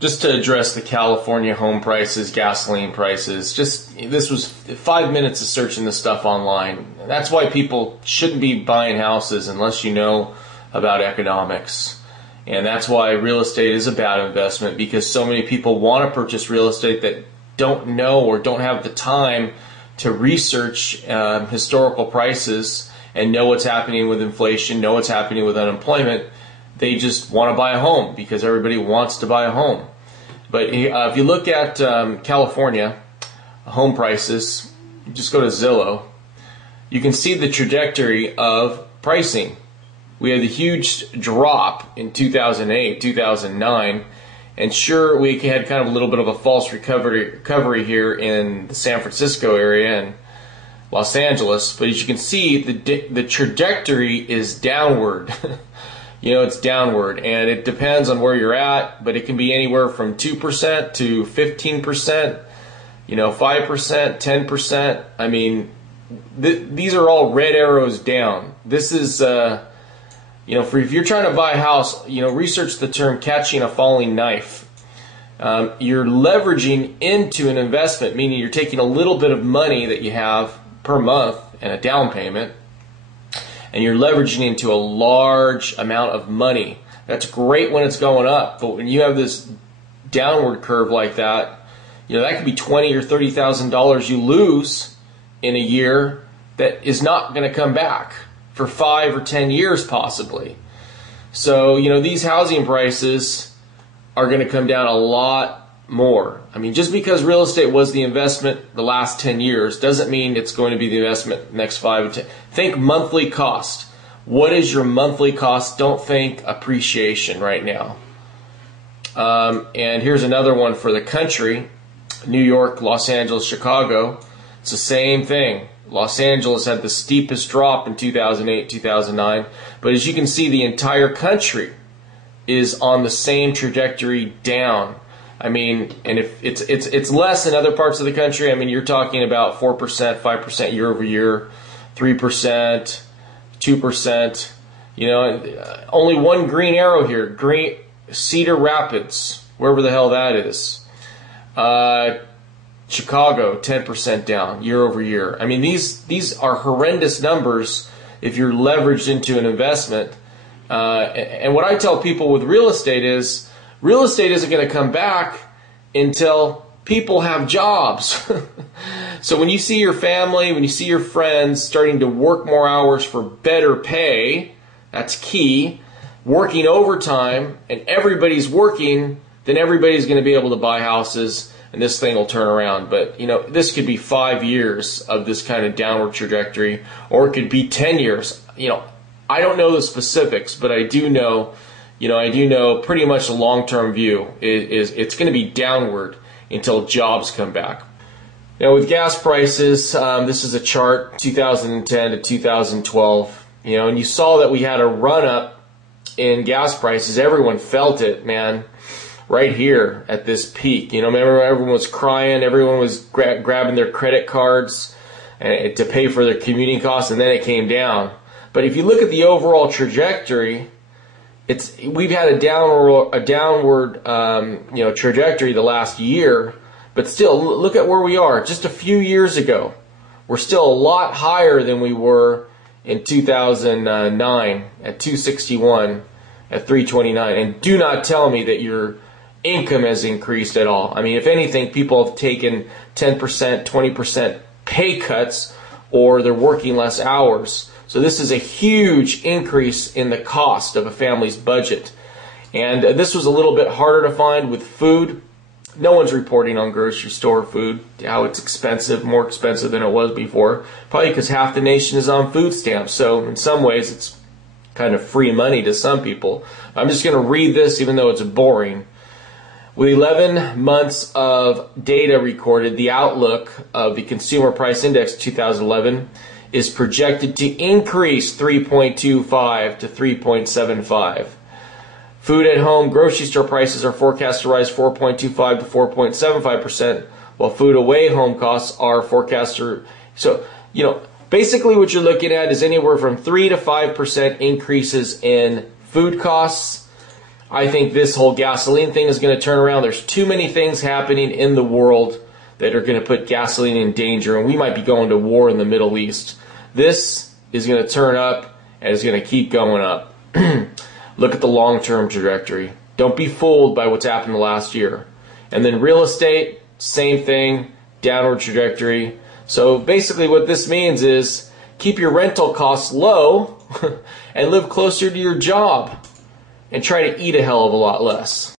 Just to address the California home prices, gasoline prices, this was 5 minutes of searching this stuff online. That's why people shouldn't be buying houses unless you know about economics. And that's why real estate is a bad investment, because so many people want to purchase real estate that don't know or don't have the time to research historical prices and know what's happening with inflation, know what's happening with unemployment. They just want to buy a home because everybody wants to buy a home. But if you look at California home prices, just go to Zillow, you can see the trajectory of pricing. We had a huge drop in 2008, 2009, and sure, we had kind of a little bit of a false recovery here in the San Francisco area and Los Angeles, but as you can see, the trajectory is downward. You know, it's downward, and it depends on where you're at, but it can be anywhere from 2% to 15%, 5%, 10%. I mean, these are all red arrows down. This is, if you're trying to buy a house, research the term catching a falling knife. You're leveraging into an investment, meaning you're taking a little bit of money that you have per month and a down payment, and you're leveraging into a large amount of money. That's great when it's going up, but when you have this downward curve like that, that could be $20,000 or $30,000 you lose in a year that is not going to come back for 5 or 10 years possibly. So, these housing prices are going to come down a lot more. I mean, just because real estate was the investment the last 10 years doesn't mean it's going to be the investment next 5 or 10. Think monthly cost. What is your monthly cost? Don't think appreciation right now. And here's another one for the country. New York, Los Angeles, Chicago. It's the same thing. Los Angeles had the steepest drop in 2008, 2009. But as you can see, the entire country is on the same trajectory down. I mean, and if it's less in other parts of the country. I mean, you're talking about 4%, 5% year over year, 3%, 2%. Only one green arrow here. Cedar Rapids, wherever the hell that is. Chicago, 10% down year over year. I mean, these are horrendous numbers if you're leveraged into an investment. And what I tell people with real estate is, real estate isn't going to come back until people have jobs. So when you see your family, when you see your friends starting to work more hours for better pay, that's key, working overtime, and everybody's working, then everybody's going to be able to buy houses, and this thing will turn around. But, this could be 5 years of this kind of downward trajectory, or it could be 10 years. I don't know the specifics, but I do know pretty much the long-term view is it's going to be downward until jobs come back. Now with gas prices, this is a chart 2010 to 2012, and you saw that we had a run-up in gas prices. Everyone felt it, man, right here at this peak. Remember, everyone was crying, everyone was grabbing their credit cards to pay for their commuting costs, and then it came down. But if you look at the overall trajectory, we've had a downward trajectory the last year, but still, look at where we are. Just a few years ago, we're still a lot higher than we were in 2009 at 261, at 329. And do not tell me that your income has increased at all. I mean, if anything, people have taken 10%, 20% pay cuts, or they're working less hours. So this is a huge increase in the cost of a family's budget. And this was a little bit harder to find with food. No one's reporting on grocery store food, how it's expensive, more expensive than it was before. Probably because half the nation is on food stamps. So in some ways it's kind of free money to some people. I'm just going to read this even though it's boring. With 11 months of data recorded, the outlook of the Consumer Price Index 2011 is projected to increase 3.25 to 3.75. Food at home grocery store prices are forecast to rise 4.25 to 4.75%, while food away home costs are forecast to... So, basically what you're looking at is anywhere from 3 to 5% increases in food costs. I think this whole gasoline thing is going to turn around. There's too many things happening in the world that are going to put gasoline in danger, and we might be going to war in the Middle East. This is going to turn up, and it's going to keep going up. Look at the long-term trajectory. Don't be fooled by what's happened the last year. And then real estate, same thing, downward trajectory. So basically what this means is keep your rental costs low and live closer to your job and try to eat a hell of a lot less.